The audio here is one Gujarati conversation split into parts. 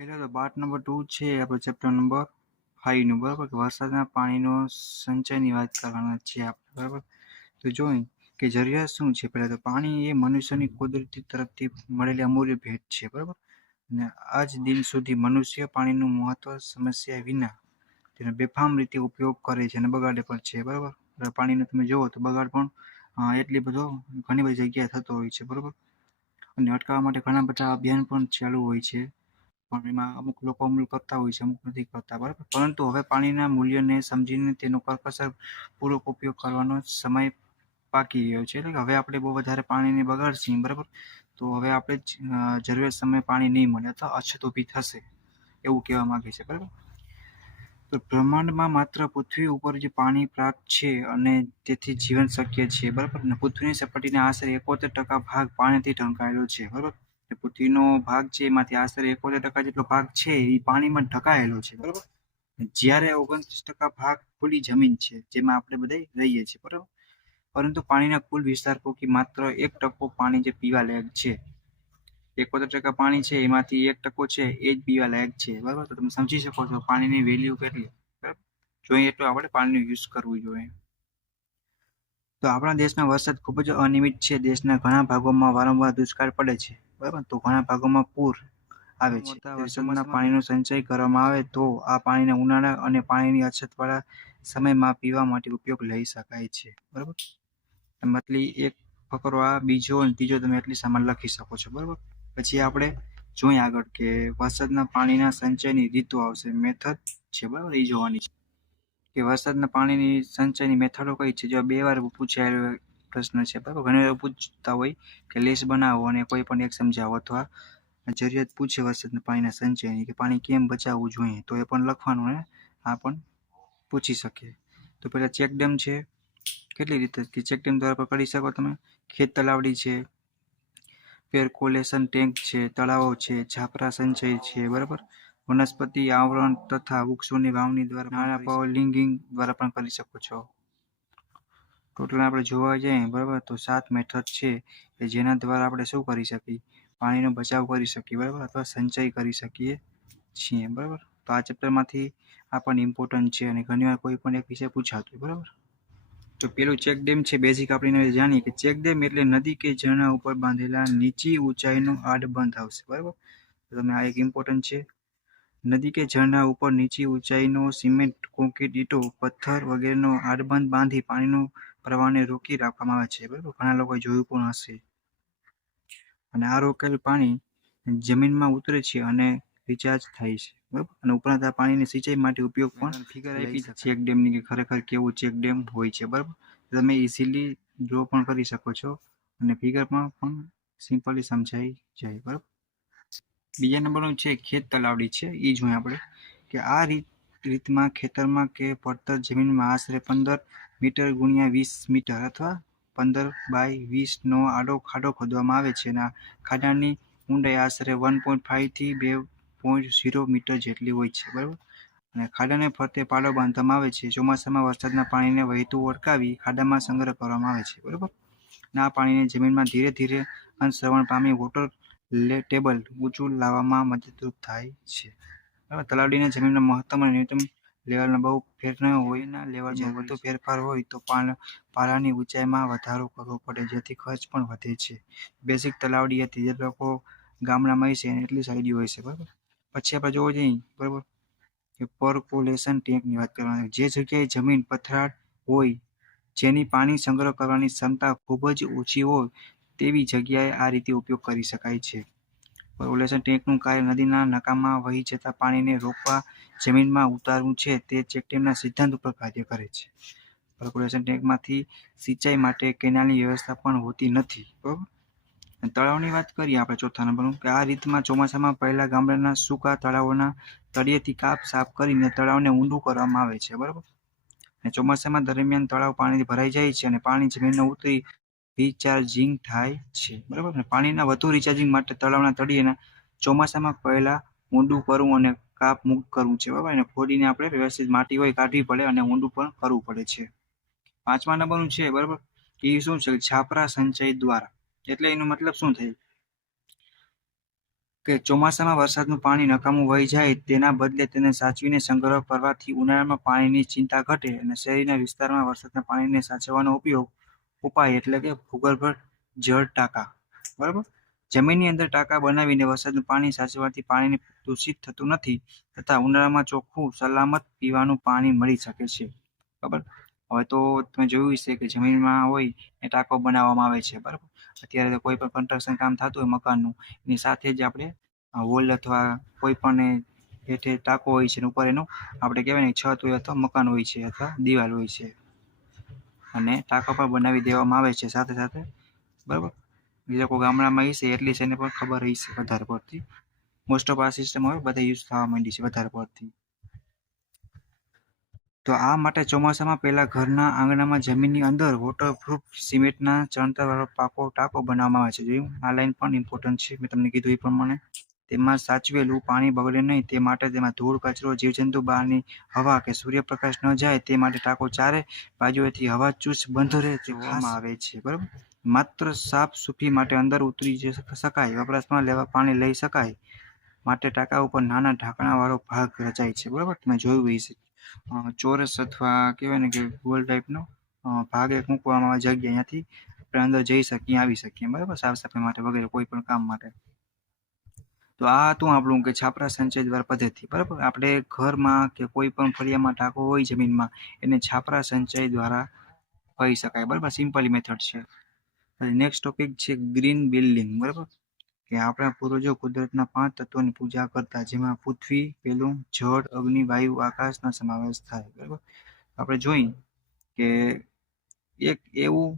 એટલે તો પાર્ટ નંબર 2 છે આપણો ચેપ્ટર નંબર 5 નું બરાબર કે વરસાદના પાણીનો સંચયની વાત કરવાના છે આપણે બરાબર. તો જોઈએ કે જરૂરિયાત શું છે. પહેલા તો પાણી એ મનુષ્યની કુદરતી તરફથી મળેલી અમૂલ્ય ભેટ છે બરાબર. અને આજ દિન સુધી મનુષ્ય પાણીનું મહત્વ સમસ્યા વિના તેનો બેફામ રીતે ઉપયોગ કરે છે અને બગાડે પણ છે બરાબર. પાણીનો તમે જુઓ તો બગાડ પણ એટલી બધો ઘણી બધી જગ્યાએ થતો હોય છે બરાબર. અને અટકાવવા માટે ઘણા બધા અભિયાન પણ ચાલુ હોય છે. પણ એમાં અમુક લોકો અમલ કરતા હોય છે, અમુક નથી કરતા બરાબર. પરંતુ હવે પાણીના મૂલ્યને સમજીને તેનો કરકસર પૂર્વક ઉપયોગ કરવાનો સમય પાકી ગયો છે. એટલે કે હવે આપણે બહુ વધારે પાણીને બગાડશું બરાબર, તો હવે આપણે જરૂરિયાત સમયે પાણી નહીં મળે અથવા અછત ઊભી થશે એવું કહેવા માંગે છે બરાબર. તો બ્રહ્માંડમાં માત્ર પૃથ્વી ઉપર જે પાણી પ્રાપ્ત છે અને તેથી જીવન શક્ય છે બરાબર. અને પૃથ્વીની સપાટીના આશરે 71% ભાગ પાણીથી ઢંકાયેલો છે બરાબર. પૃથ્વીનો ભાગ છે એમાંથી આશરે 71% જેટલો ભાગ છે એ પાણીમાં ઢંકાયેલો છે બરાબર. જ્યારે 29% ભાગ ખુલ્લી જમીન છે જેમાં આપણે બધા રહીએ છીએ બરાબર. પરંતુ પાણીના કુલ વિસ્તાર પૈકી માત્ર 1% પાણી જે પીવા લાયક છે. 71% પાણી છે એમાંથી 1% છે એ જ પીવા લાયક છે બરાબર. તો તમે સમજી શકો છો પાણીની વેલ્યુ કેટલી બરાબર. જોઈએ એટલું આપણે પાણીનો યુઝ કરવું જોઈએ. તો આપણા દેશમાં વરસાદ ખૂબ જ અનિયમિત છે. દેશના ઘણા ભાગોમાં વારંવાર દુષ્કાળ પડે છે બરાબર. તો ઘણા ભાગોમાં પૂર આવે છે. વરસાદના પાણીનો સંચય કરવામાં આવે તો આ પાણીને ઉનાળા અને પાણીની અછતવાળા સમયમાં પીવા માટે ઉપયોગ લઈ શકાય છે બરાબર. મતલબ એક ફકરો આ બીજો અને ત્રીજો તમે એટલી સામાન લખી શકો છો બરાબર. પછી આપણે જોઈએ આગળ કે વરસાદના પાણીના સંચયની રીતો આવશે, મેથડ છે બરાબર, એ જોવાની છે કે વરસાદના પાણીની સંચયની મેથડો કઈ છે. જો 2 વાર પૂછાયેલો પ્રશ્ન છે બરાબર. ઘણી વાર પૂછતા હોય કે લિસ્ટ બનાવો અને કોઈ પણ એક સમજાવો, અથવા જરૂરિયાત પૂછે વરસાદના પાણીના સંચયની કે પાણી કેમ બચાવવું જોઈએ તો એ પણ લખવાનું ને આ પણ પૂછી શકે. તો પેલા ચેક ડેમ છે. કેટલી રીતે કે ચેક ડેમ દ્વારા કરી શકો તમે. ખેત તલાવડી છે, પેરકોલેશન ટેન્ક છે, તળાવો છે, છાપરા સંચય છે બરાબર. વનસ્પતિ આવરણ તથા વૃક્ષોની વાવણી દ્વારા નાના પાવલિંગિંગ દ્વારા પણ કરી શકો છો. ટોટલ આપણે જોવા જઈએ બરાબર તો 7 મેથડ છે કે જેના દ્વારા આપણે શું કરી શકીએ, પાણીનો બચાવ કરી શકીએ બરાબર, અથવા સંચય કરી શકીએ છીએ બરાબર. તો આ ચેપ્ટરમાંથી આ પણ ઇમ્પોર્ટન્ટ છે અને ઘણીવાર કોઈ પણ એક વિષય પૂછાતું બરાબર. તો પેલું ચેક ડેમ છે. બેઝિક આપણે જાણીએ કે ચેક ડેમ એટલે નદી કે ઝરણા ઉપર બાંધેલા નીચી ઊંચાઈનો આડબંધ આવશે બરાબર. તો તમે આ એક ઇમ્પોર્ટન્ટ છે. નદી કે ઝરણા ઉપર નીચી ઊંચાઈનો સિમેન્ટ, કોંક્રીટ, ઈંટો, પથ્થર વગેરેનો આડબંધ બાંધી પાણીનો પ્રવાહને રોકી રાખવામાં આવે છે બરાબર. ઘણા લોકોએ જોયું પણ હશે. અને આ રોકેલ પાણી જમીનમાં ઉતરે છે અને રિચાર્જ થાય છે બરાબર. અને ઉપરાંત આ પાણીની સિંચાઈ માટે ઉપયોગ પણ ફિગર આપી છે ચેક ડેમની કે ખરેખર કેવું ચેક ડેમ હોય છે બરાબર. તમે ઇઝીલી ડ્રો પણ કરી શકો છો અને ફિગરમાં પણ સિમ્પલી સમજાઈ જાય બરાબર. બીજા નંબરનું છે ખેત તલાવડી છે. એ જોઈએ આપણે કે આ રીતમાં ખેતરમાં કે પડતર જમીનમાં આશરે 15 મીટર ગુણ્યા 20 મીટર અથવા 15 બાય 20 નો આડો ખાડો ખોદવામાં આવે છે અને ખાડાની ઊંડાઈ આશરે 1.5 થી 2.0 મીટર જેટલી હોય છે બરાબર. અને ખાડાને ફરતે પાળો બાંધવામાં આવે છે. ચોમાસામાં વરસાદના પાણીને વહેતું અટકાવી ખાડામાં સંગ્રહ કરવામાં આવે છે બરાબર. અને આ પાણીને જમીનમાં ધીરે ધીરે અંશરવણ પામી વોટર ટેબલ ઊંચું લાવવામાં મદદરૂપ થાય છે બરાબર. તલાવડીના જમીનના મહત્તમ અને ન્યૂનતમ લેવલમાં બહુ ફેર ન હોય, ના લેવલમાં વધુ ફેરફાર હોય તો પાળાની ઊંચાઈમાં વધારો કરવો પડે જેથી ખર્ચ પણ વધે છે. બેઝિક તલાવડી હતી જે લોકો ગામડામાં હશે એટલી જ આઈડિયા હોય છે બરાબર. પછી આપણે જોવા જઈએ બરાબર કે પરકોલેશન ટેન્કની વાત કરવાની. જે જગ્યાએ જમીન પથરાળ હોય, જેની પાણી સંગ્રહ કરવાની ક્ષમતા ખૂબ જ ઓછી હોય તેવી જગ્યાએ આ રીતે ઉપયોગ કરી શકાય છે. પરકોલેશન ટેન્કનું કાર્ય નદીના નાકામાં વહી જતા પાણીને રોકવા જમીનમાં ઉતારવું છે. તે ચેક ડેમના સિદ્ધાંત ઉપર કાર્ય કરે છે. પરકોલેશન ટેન્કમાંથી સિંચાઈ માટે કેનાલની વ્યવસ્થા પણ હોતી નથી બરાબર. તળાવની વાત કરીએ આપણે ચોથા નંબરનું કે આ રીતમાં ચોમાસામાં પહેલા ગામડાના સૂકા તળાવોના તળિયેથી કાપ સાફ કરીને તળાવને ઊંડું કરવામાં આવે છે બરાબર. અને ચોમાસામાં દરમિયાન તળાવ પાણીથી ભરાઈ જાય છે અને પાણી જમીનમાં ઉતરી રિચાર્જિંગ થાય છે બરાબર. અને પાણીના વધુ રિચાર્જિંગ માટે તળાવના તળિયેના ચોમાસામાં પહેલા ઊંડું કરવું અને કાપ મુક્ત કરવું છે બરાબર. અને ખોદીને આપણે વ્યવસ્થિત માટી હોય કાઢવી પડે અને ઊંડું પણ કરવું પડે છે. 5મા નંબરનું છે બરાબર. એ શું છે છાપરા સંચય દ્વારા. એટલે એનો મતલબ શું થાય કે ચોમાસામાં વરસાદનું પાણી નકામું વહી જાય તેના બદલે તેને સાચવીને સંગ્રહ કરવાથી ઉનાળામાં પાણીની ચિંતા ઘટે અને શહેરીના વિસ્તારમાં વરસાદના પાણીને સાચવવાનો ઉપાય એટલે કે ભૂગર્ભ જળ ટાંકા. બરાબર. જમીનની અંદર ટાંકા બનાવીને વરસાદનું પાણી સાચવવાથી પાણી દૂષિત થતું નથી તથા ઉનાળામાં ચોખ્ખું સલામત પીવાનું પાણી મળી શકે છે. બરાબર. હવે તો તમે જોયું હશે કે જમીનમાં હોય એ ટાંકો બનાવવામાં આવે છે. બરાબર. અત્યારે કોઈ પણ કન્સ્ટ્રક્શન કામ થતું હોય મકાનનું એની સાથે જ આપણે વોલ અથવા કોઈ પણ હેઠે ટાંકો હોય છે ઉપર એનું આપણે કહેવાય ને છત હોય અથવા મકાન હોય છે અથવા દિવાલ હોય છે અને ટાંકો પણ બનાવી દેવામાં આવે છે સાથે સાથે. બરાબર. એ લોકો ગામડામાં હશે એટલી એને પણ ખબર હશે વધારે પડતી. મોસ્ટ ઓફ આ સિસ્ટમ હવે બધા યુઝ થવા માંડી છે વધારે પડતી. તો આ માટે ચોમાસામાં પહેલા ઘરના આંગણામાં જમીનની અંદર વોટરપ્રૂફ સિમેન્ટના ચણતરવાળો ટાંકો બનાવવામાં આવે છે. જોયું આ લાઈન પણ ઇમ્પોર્ટન્ટ છે. મેં તમને કીધું એ પ્રમાણે તેમાં સાચવેલું પાણી બગડે નહીં તે માટે તેમાં ધૂળ કચરો જીવજંતુ બહારની હવા કે સૂર્યપ્રકાશ ન જાય તે માટે ટાંકો ચારે બાજુએથી હવા ચુસ્ત બંધ રહે તે જોવામાં આવે છે. બરાબર. માત્ર સાફ સૂફી માટે અંદર ઉતરી શકાય વપરાશમાં લેવા પાણી લઈ શકાય માટે ટાંકા ઉપર નાના ઢાંકણાવાળો ભાગ રચાય છે. બરાબર. તમે જોયું હશે ચોરસ અથવા કહેવાય ને કે ગોલ ટાઈપનો ભાગ એક મૂકવામાં આવે જગ્યા અહીંયાથી આપણે અંદર જઈ શકીએ આવી શકીએ. બરાબર. સાફ સફાઈ માટે વગેરે કોઈ પણ કામ માટે. તો આ હતું આપણું કે છાપરા સંચય દ્વારા પદ્ધતિ. બરાબર. આપણે ઘરમાં કે કોઈ પણ ફળિયામાં ટાંકો હોય જમીનમાં એને છાપરા સંચય દ્વારા કરી શકાય. બરાબર. સિમ્પલી મેથડ છે. નેક્સ્ટ ટોપિક છે ગ્રીન બિલ્ડિંગ. બરાબર. કે આપણા પૂર્વજો કુદરતના 5 તત્વોની પૂજા કરતા જેમાં પૃથ્વી પેલું જળ અગ્નિ વાયુ આકાશનો સમાવેશ થાય. બરાબર. આપણે જોઈ કે એક એવું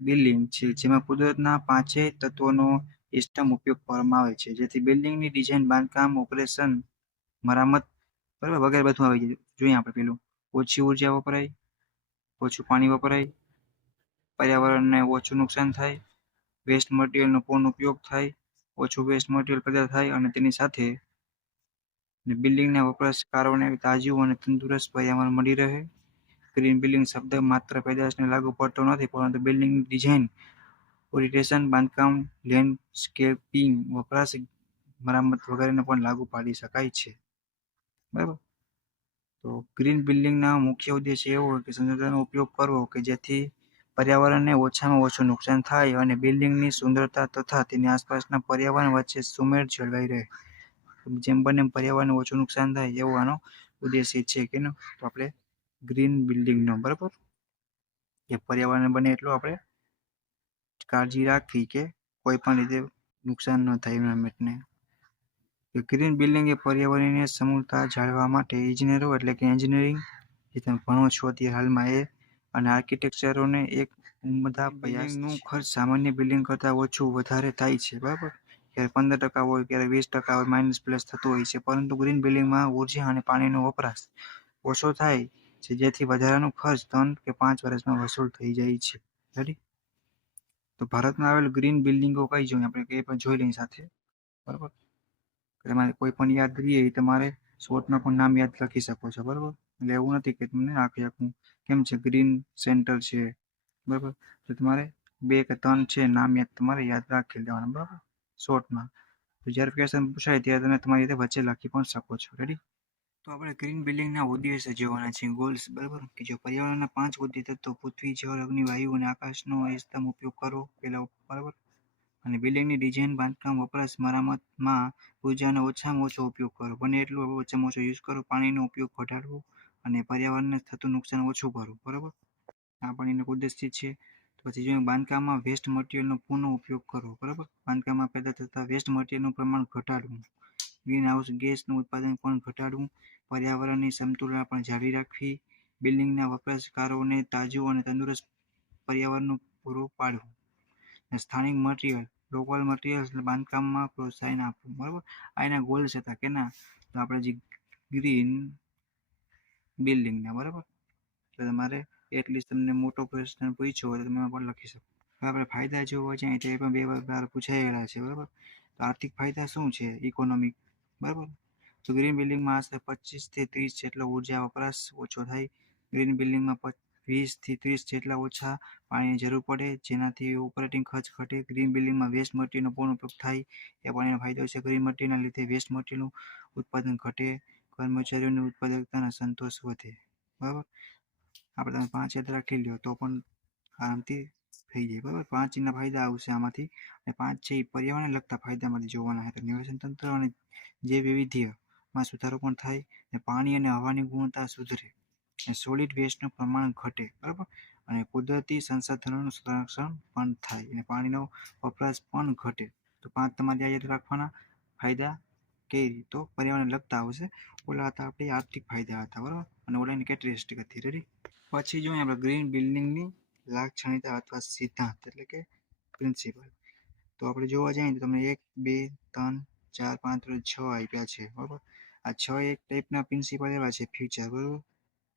બિલ્ડિંગ છે જેમાં કુદરતના 5 તત્વોનો સિસ્ટમ ઉપયોગ કરવામાં આવે છે જેથી બિલ્ડિંગની ડિઝાઇન બાંધકામ ઓપરેશન મરામત બરાબર વગેરે બધું આવી જાય. જોઈએ આપણે પેલું ઓછી ઉર્જા વપરાય, ઓછું પાણી વપરાય, પર્યાવરણને ઓછું નુકસાન થાય, વેસ્ટ મટીરિયલનો પૂર્ણ ઉપયોગ થાય, ઓછું વેસ્ટ મટીરિયલ પેદા થાય અને તેની સાથે બિલ્ડિંગના વપરાશકારોને તાજું અને તંદુરસ્ત પર્યાવરણ મળી રહે. ગ્રીન બિલ્ડિંગ શબ્દ માત્ર પેદાશને લાગુ પડતો નથી પરંતુ બિલ્ડિંગની ડિઝાઇન ઓરિએન્ટેશન બાંધકામ લેન્ડસ્કેપિંગ વપરાશ મરામત વગેરેને પણ લાગુ પાડી શકાય છે. બરાબર. તો ગ્રીન બિલ્ડિંગના મુખ્ય ઉદ્દેશ એવો હોય કે સંસાધનોનો ઉપયોગ કરવો કે જેથી પર્યાવરણને ઓછામાં ઓછું નુકસાન થાય અને બિલ્ડિંગની સુંદરતા તથા તેની આસપાસના પર્યાવરણ વચ્ચે સુમેળ જળવાઈ રહે. જેમ બને પર્યાવરણને ઓછું નુકસાન થાય એવો આનો ઉદ્દેશ્ય છે કે તો આપણે ગ્રીન બિલ્ડિંગનો. બરાબર. કે પર્યાવરણને બને એટલું આપણે કાળજી રાખવી કે કોઈ પણ રીતે નુકસાન ન થાય એન્વાયરમેન્ટને. ગ્રીન બિલ્ડિંગ એ પર્યાવરણીય સમૂળતા જાળવવા માટે ઇજનેરો એટલે કે એન્જિનિયરિંગ જે તમે ભણો છો અત્યારે હાલમાં એ અને આર્કિટેક્ચરોને એક ઉમદા પ્રયાસનું ખર્ચ સામાન્ય બિલ્ડિંગ કરતાં ઓછું વધારે થાય છે. બરાબર. ક્યારે 15% હોય ક્યારે 20% હોય માઇનસ પ્લસ થતું હોય છે પરંતુ ગ્રીન બિલ્ડિંગમાં ઉર્જા અને પાણીનો વપરાશ ઓછો થાય છે જેથી વધારાનો ખર્ચ 3 કે 5 વર્ષમાં વસૂલ થઈ જાય છે. રેડી. તો ભારતમાં આવેલ ગ્રીન બિલ્ડિંગો કઈ જોઈએ આપણે એ પણ જોઈ લઈએ સાથે. બરાબર. તમારે કોઈ પણ યાદ રહીએ એ તમારે શોર્ટમાં પણ નામ યાદ લખી શકો છો. બરાબર. એટલે એવું નથી કે તમને આખી આખું કેમ છે ગ્રીન સેન્ટર છે. બરાબર. તો તમારે 2 કે 3 છે નામ તમારે યાદ રાખી દેવાના. બરાબર. શોર્ટમાં તો જ્યારે ક્વેશ્ચન પૂછાય ત્યારે તમે તમારી રીતે વચ્ચે લખી પણ શકો છો. રેડી. તો આપણે ગ્રીન બિલ્ડિંગના ઉદ્દેશ્ય જોવાના છે ગોલ્સ. બરાબર. કે જો પર્યાવરણના 5 ઉદ્દેશ તત્વો પૃથ્વી જળ અગ્નિ વાયુ અને આકાશનો એકદમ ઉપયોગ કરો પેલા. બરાબર. અને બિલ્ડિંગની ડિઝાઇન બાંધકામ વપરાશ મરામતમાં ઉર્જાનો ઓછામાં ઓછો ઉપયોગ કરો બને એટલું ઓછામાં ઓછો યુઝ કરો પાણીનો ઉપયોગ ઘટાડવો અને પર્યાવરણને થતું નુકસાન ઓછું કરવું. બરાબર. આ પણ એનો ઉદ્દેશ્ય છે. પછી જોઈએ બાંધકામમાં વેસ્ટ મટીરિયલનો પુનઃ ઉપયોગ કરવો. બરાબર. બાંધકામમાં પેદા થતા વેસ્ટ મટીરિયલનું પ્રમાણ ઘટાડવું, ગ્રીન હાઉસ ગેસનું ઉત્પાદન પણ ઘટાડવું, પર્યાવરણની સમતુલના પણ જાળવી રાખવી, બિલ્ડિંગના વપરાશકારોને તાજું અને તંદુરસ્ત પર્યાવરણનું પૂરું પાડવું અને સ્થાનિક મટીરિયલ લોકલ મટીરિયલ્સ બાંધકામમાં પ્રોત્સાહન આપવું. બરાબર. આ એના ગોલ્સ હતા કેના તો આપણે જે ગ્રીન બિલ્ડિંગના. બરાબર. તો તમારે એટલીસ્ટ તમને મોટો ક્વેશ્ચન પૂછ્યો હોય તો તમે પણ લખી શકો. આપણે ફાયદા જોવા જાય તો એ પણ 2 વાર પૂછાયેલા છે. બરાબર. તો આર્થિક ફાયદા શું છે ઇકોનોમિક. બરાબર. તો ગ્રીન બિલ્ડિંગમાં આશરે 25 થી 30 જેટલો ઉર્જા વપરાશ ઓછો થાય. ગ્રીન બિલ્ડિંગમાં 20 થી 30 જેટલા ઓછા પાણીની જરૂર પડે, જેનાથી ઓપરેટિંગ ખર્ચ ઘટે. ગ્રીન બિલ્ડિંગમાં વેસ્ટ મટીરિયલનો પૂર્ણ ઉપયોગ થાય એ પણ એનો ફાયદો છે. ગ્રીન મટીરિયલના લીધે વેસ્ટ મટીરિયલનું ઉત્પાદન ઘટે, કર્મચારીઓની ઉત્પાદકતાના સંતોષ વધે. બરાબર, આપણે તમે 5 યાદ રાખી લ્યો તો પણ આરામથી થઈ જાય. બરાબર, 5 ના ફાયદા આવશે આમાંથી, અને 5 છે એ પર્યાવરણને લગતા ફાયદામાંથી જોવાના છે. નિવાસન તંત્ર અને જૈવ વૈવિધ્યમાં સુધારો પણ થાય, અને પાણી અને હવાની ગુણવત્તા સુધરે, અને સોલિડ વેસ્ટનું પ્રમાણ ઘટે. બરાબર, અને કુદરતી સંસાધનોનું સંરક્ષણ પણ થાય, અને પાણીનો વપરાશ પણ ઘટે. તો 5 તમારે યાદ રાખવાના ફાયદા. કઈ રીતે? તો પર્યાવરણને લગતા આવશે. ઓલા હતા આપણે આર્થિક ફાયદા હતા. બરાબર, અને ઓલાની કેરેક્ટરિસ્ટિક હતી. રેડી? પછી જોઈએ આપણે ગ્રીન બિલ્ડિંગની લાક્ષણિકતા અથવા સિદ્ધાંત, એટલે કે પ્રિન્સિપલ. તો આપણે જોવા જઈએ તો તમને 1, 2, 3, 4, 5, 6 આપ્યા છે. બરાબર, આ 6 એક ટાઈપના પ્રિન્સિપલ એવા છે ફ્યુચર. બરાબર,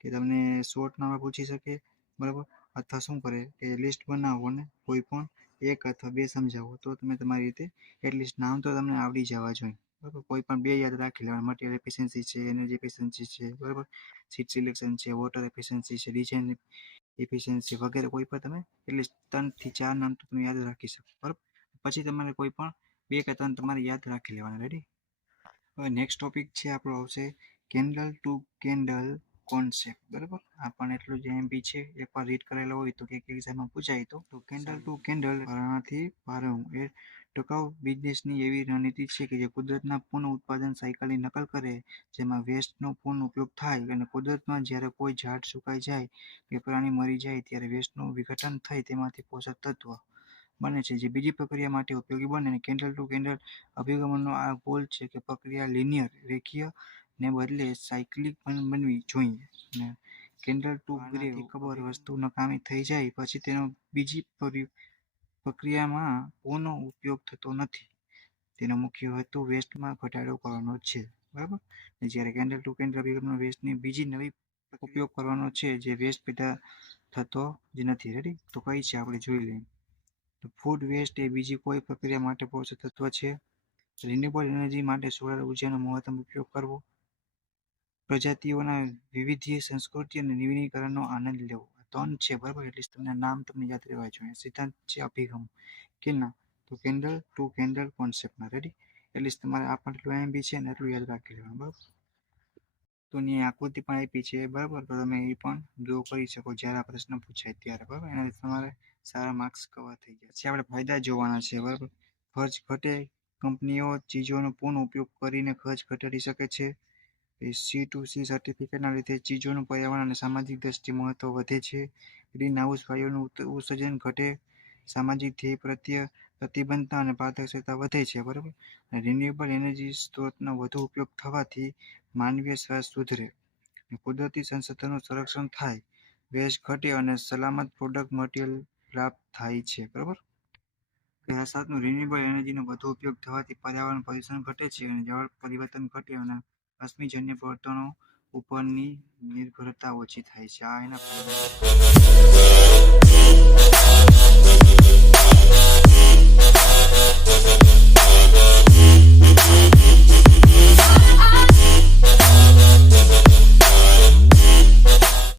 કે તમને શોર્ટમાં પૂછી શકે. બરાબર, અથવા શું કરે કે લિસ્ટ બનાવો અને કોઈ પણ 1 અથવા 2 સમજાવો, તો તમે તમારી રીતે એટલીસ્ટ નામ તો તમને આવડી જવા જોઈએ. બરાબર, કોઈ પણ 2 યાદ રાખી લેવાના. મટીરિયલ એફિશિયન્સી છે, એનર્જી એફિશિયન્સી છે. બરાબર, સીટ સિલેક્શન છે, વોટર એફિશિયન્સી છે, ડિઝાઇન એફિશિયન્સી વગેરે કોઈ પણ તમે એટલીસ્ટ 3 થી 4 નામ તો તમે યાદ રાખી શકો. બરાબર, પછી તમારે કોઈ પણ 2 કે 3 તમારે યાદ રાખી લેવાના. રેડી? હવે નેક્સ્ટ ટોપિક છે આપણો આવશે કેન્ડલ ટુ કેન્ડલ કોન્સેપ્ટ. બરાબર, આ પણ એટલું જ એમપી છે. એકવાર રીડ કરેલો હોય તો કે એક્ઝામમાં પૂછાય તો કેન્ડલ ટુ કેન્ડલ પારણાથી પારણું એ ટકાઉ બિઝનેસની એવી રણનીતિ છે કે જે કુદરતના પુનઃ ઉત્પાદન સાયકલની નકલ કરે, જેમાં વેસ્ટનો પૂર્ણ ઉપયોગ થાય. અને કુદરતમાં જ્યારે કોઈ ઝાડ સુકાઈ જાય કે પ્રાણી મરી જાય ત્યારે વેસ્ટનું વિઘટન થઈ તેમાંથી પોષક તત્વ બને છે, જે બીજી પ્રક્રિયા માટે ઉપયોગી બને. અને કેન્ડલ ટુ કેન્ડલ અભિગમનો આ ગોલ છે કે પ્રક્રિયા લિનિયર રેખીય ને બદલે સાયક્લિક બનવી જોઈએ. અને કેન્ડલ ટુ ગ્રે ખબર વસ્તુ નકામી થઈ જાય પછી તેનો બીજી પ્રક્રિયામાં પુનઃ ઉપયોગ થતો નથી. તેનો મુખ્ય હેતુ વેસ્ટમાં ઘટાડો કરવાનો છે. બરાબર, જ્યારે કેન્ડલ ટુ કેન્ડલ અભિગમનો વેસ્ટની બીજી નવી ઉપયોગ કરવાનો છે, જે વેસ્ટ પેદા થતો જ નથી. રેડી? તો કઈ છે આપણે જોઈ લઈએ. તો ફૂડ વેસ્ટ એ બીજી કોઈ પ્રક્રિયા માટે પોષક તત્વ છે. રિન્યુએબલ એનર્જી માટે સોલર ઉર્જાનો મહત્તમ ઉપયોગ કરવો. પ્રજાતિઓના વિવિધ સંસ્કૃતિ અને નવીનીકરણનો આનંદ લેવો. 3 છે. બરાબર, એટલે તમને નામ તમને યાદ રહેવા જોઈએ. સિદ્ધાંત છે અભિગમ કેના? તો કેન્ડલ ટુ કેન્ડલ કોન્સેપ્ટના. રેડી? એટલે તમારે આ પણ એટલું એમબી છે ને એટલું યાદ રાખી લેવાનું. બરાબર, તો એની આકૃતિ પણ આપી છે. બરાબર, તો તમે એ પણ ડ્રો કરી શકો જ્યારે આ પ્રશ્ન પૂછાય ત્યારે. બરાબર, એનાથી તમારે સારા માર્ક્સ કવર થઈ જાય. પછી આપણે ફાયદા જોવાના છે. બરાબર, ખર્ચ ઘટે. કંપનીઓ ચીજોનો પૂર્ણ ઉપયોગ કરીને ખર્ચ ઘટાડી શકે છે. C2C સર્ટિફિકેટના લીધે ચીજોનું પર્યાવરણ અને સામાજિક દ્રષ્ટિએ મહત્વ વધે છે. ગ્રીન હાઉસ વાયુઓનું ઉત્સર્જન ઘટે. સામાજિક ધ્યેય પ્રત્યે પ્રતિબદ્ધતા અને પારદર્શકતા વધે છે. બરાબર, અને રિન્યુએબલ એનર્જી સ્ત્રોતનો વધુ ઉપયોગ થવાથી માનવીય સ્વાસ્થ્ય સુધરે. કુદરતી સંસાધનોનું સંરક્ષણ થાય. વેસ્ટ ઘટે અને સલામત પ્રોડક્ટ મટીરિયલ પ્રાપ્ત થાય છે. બરાબર, સાતનું રિન્યુએબલ એનર્જીનો વધુ ઉપયોગ થવાથી પર્યાવરણ પ્રદૂષણ ઘટે છે, અને જળ પરિવર્તન ઘટે, અને અશ્મિજન્ય બળતણો ઉપરની નિર્ભરતા ઓછી થાય છે. આ એના